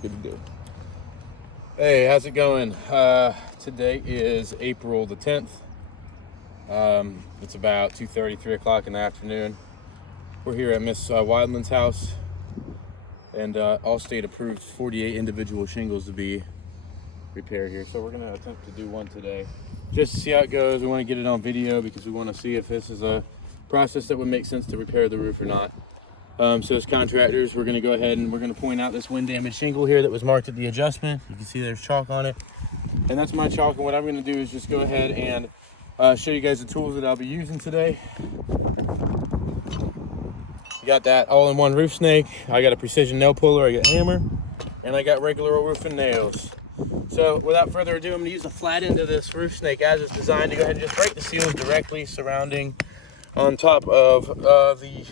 Good to do. Hey, how's it going? Today is April the 10th. It's about 2:30, 3 o'clock in the afternoon. We're here at Miss Wideman's house, and Allstate approved 48 individual shingles to be repaired here. So we're going to attempt to do one today, just to see how it goes. We want to get it on video because we want to see if this is a process that would make sense to repair the roof or not. So as contractors, we're going to go ahead and we're going to point out this wind damage shingle here that was marked at the adjustment. You can see there's chalk on it, and that's my chalk. And what I'm going to do is just go ahead and show you guys the tools that I'll be using today. You got that all-in-one roof snake. I got a precision nail puller. I got a hammer, and I got regular old roofing nails. So without further ado, I'm going to use the flat end of this roof snake as it's designed to go ahead and just break the seals directly surrounding on top of the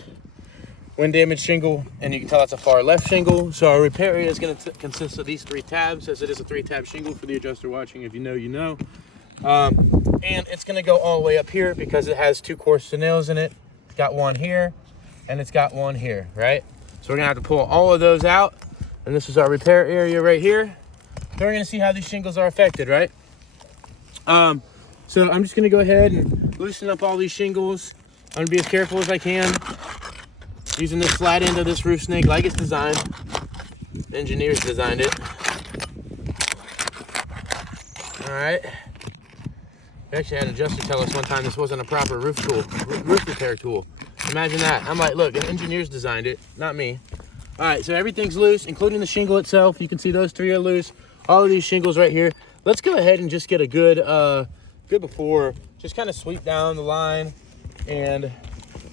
wind damage shingle, and you can tell that's a far left shingle. So our repair area is going to consist of these 3 tabs, as it is a 3-tab shingle for the adjuster watching. If you know, you know. And it's going to go all the way up here because it has 2 course nails in it. It's got one here, and it's got one here, right? So we're going to have to pull all of those out, and this is our repair area right here. Then we're going to see how these shingles are affected, right? So I'm just going to go ahead and loosen up all these shingles. I'm going to be as careful as I can, using this flat end of this roof snake like it's designed. The engineers designed it. All right. We actually had an adjuster tell us one time this wasn't a proper roof repair tool. Imagine that. I'm like, look, the engineers designed it, not me. All right, so everything's loose, including the shingle itself. You can see those 3 are loose. All of these shingles right here. Let's go ahead and just get a good before. Just kind of sweep down the line, and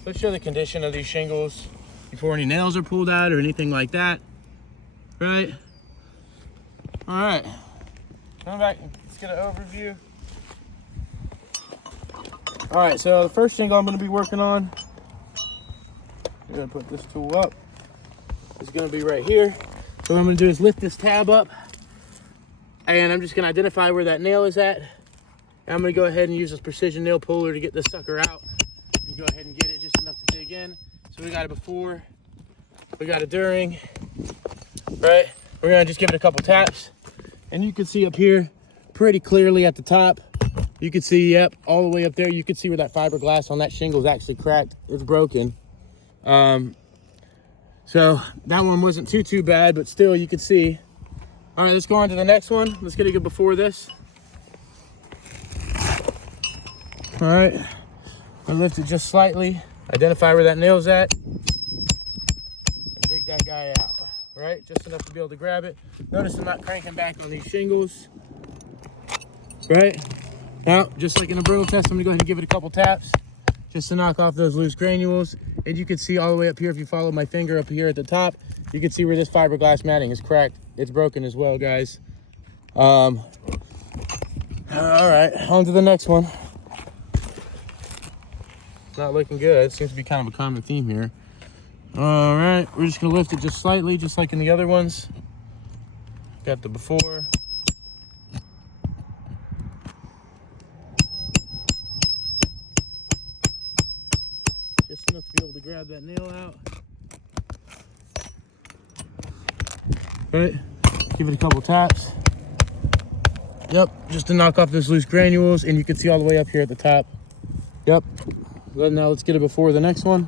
let's show the condition of these shingles before any nails are pulled out or anything like that, right? All right, come back, let's get an overview. All right, so the first shingle I'm gonna be working on, I'm gonna put this tool up. It's gonna be right here. So what I'm gonna do is lift this tab up, and I'm just gonna identify where that nail is at. And I'm gonna go ahead and use this precision nail puller to get this sucker out. You go ahead and get it just enough to dig in. So we got a before, we got a during, right? We're gonna just give it a couple taps, and you can see up here pretty clearly at the top. You can see, yep, all the way up there. You can see where that fiberglass on that shingle is actually cracked. It's broken. So that one wasn't too bad, but still you can see. All right, let's go on to the next one. Let's get a good before this. All right, I lift it just slightly. Identify where that nail's at, and dig that guy out, right? Just enough to be able to grab it. Notice I'm not cranking back on these shingles, right? Now, just like in a brittle test, I'm gonna go ahead and give it a couple taps just to knock off those loose granules. And you can see all the way up here, if you follow my finger up here at the top, you can see where this fiberglass matting is cracked. It's broken as well, guys. All right, on to the next one. Not looking good. It seems to be kind of a common theme here. All right, we're just gonna lift it just slightly, just like in the other ones. Got the before. Just enough to be able to grab that nail out. All right, give it a couple taps. Yep, just to knock off those loose granules, and you can see all the way up here at the top. Yep. Now let's get it before the next one.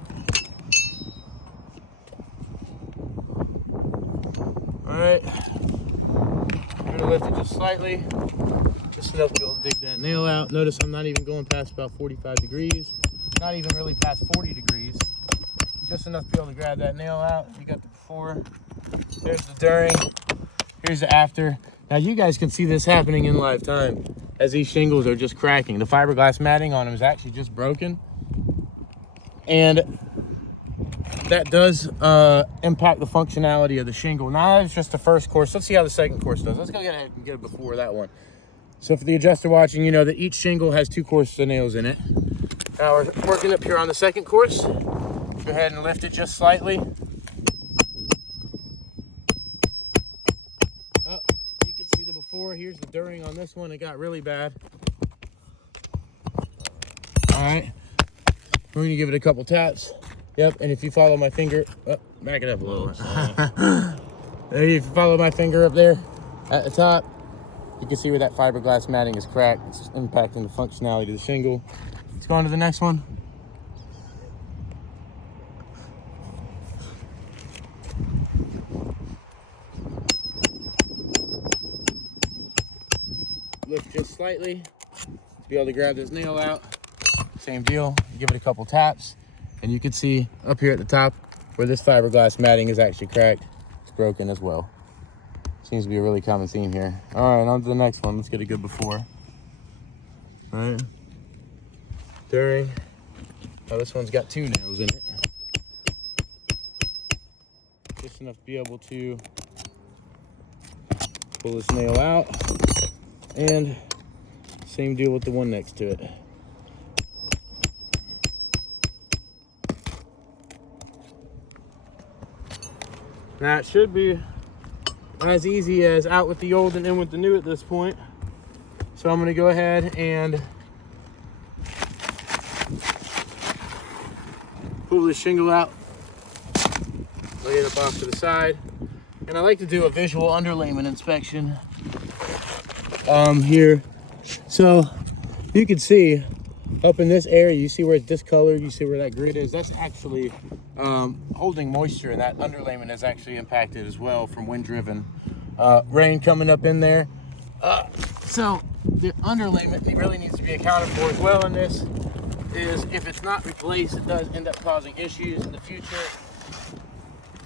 All right, I'm gonna lift it just slightly, just enough to be able to dig that nail out. Notice I'm not even going past about 45 degrees, not even really past 40 degrees, just enough to be able to grab that nail out. You got the before, there's the during, here's the after. Now you guys can see this happening in live time as these shingles are just cracking. The fiberglass matting on them is actually just broken. And that does impact the functionality of the shingle. Now that's just the first course. Let's see how the second course does. Let's go ahead and get it before that one. So for the adjuster watching, you know that each shingle has 2 courses of nails in it. Now we're working up here on the second course. Go ahead and lift it just slightly. Oh, you can see the before. Here's the during on this one. It got really bad. All right. We're gonna give it a couple taps. Yep, and if you follow my finger, back it up a little. There, if you follow my finger up there at the top, you can see where that fiberglass matting is cracked. It's impacting the functionality of the shingle. Let's go on to the next one. Lift just slightly to be able to grab this nail out. Same deal, give it a couple taps, and you can see up here at the top where this fiberglass matting is actually cracked. It's broken as well. Seems to be a really common theme here. All right, on to the next one. Let's get a good before. All right, during. Oh, this one's got 2 nails in it. Just enough to be able to pull this nail out, and same deal with the one next to it. Now it should be as easy as out with the old and in with the new at this point. So I'm gonna go ahead and pull this shingle out, lay it up off to the side. And I like to do a visual underlayment inspection here. So you can see up in this area, you see where it's discolored, you see where that grid is. That's actually holding moisture, and that underlayment is actually impacted as well from wind driven rain coming up in there. So the underlayment really needs to be accounted for as well in this. Is if it's not replaced, it does end up causing issues in the future.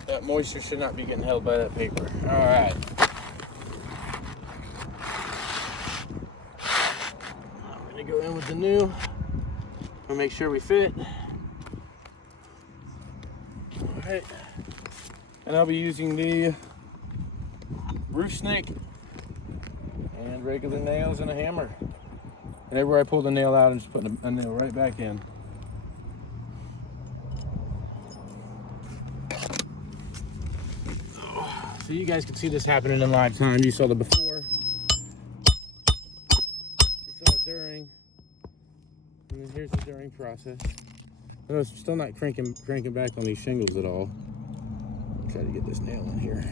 That moisture should not be getting held by that paper. All right. I'm gonna go in with the new. We'll make sure we fit. All right. And I'll be using the roof snake and regular nails and a hammer. And everywhere I pull the nail out, I'm just putting a nail right back in. So you guys can see this happening in live time. You saw the before, you saw it during, and then here's the during process. I know it's still not cranking back on these shingles at all. I'll try to get this nail in here.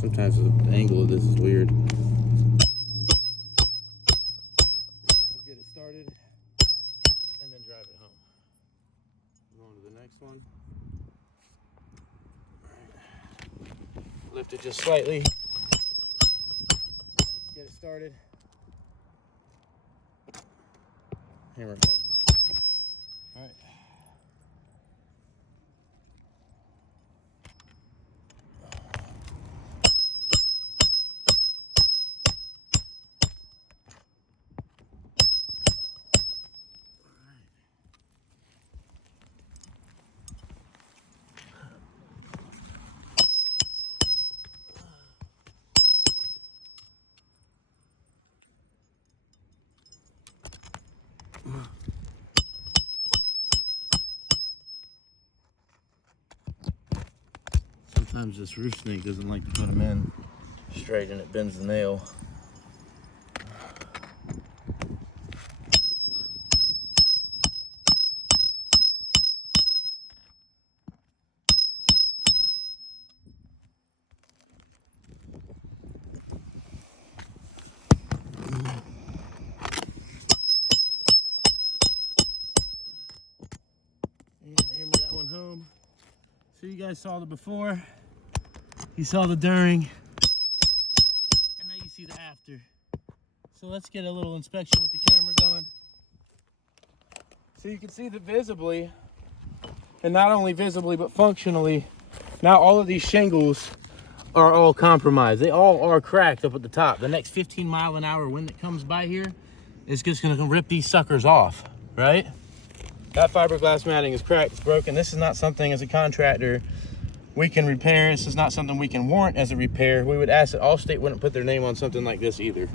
Sometimes the angle of this is weird. We'll get it started and then drive it home. Go on to the next one. Lift it just slightly. Get it started. Hammer it home. All right. Sometimes this roof snake doesn't like to put them in straight and it bends the nail. And hammer that one home. So you guys saw the before, you saw the during, and now you see the after. So let's get a little inspection with the camera going. So you can see that visibly, and not only visibly but functionally, now all of these shingles are all compromised. They all are cracked up at the top. The next 15-mile-an-hour wind that comes by here is just gonna rip these suckers off, right? That fiberglass matting is cracked, it's broken. This is not something as a contractor we can repair. This is not something we can warrant as a repair. We would ask that Allstate wouldn't put their name on something like this either.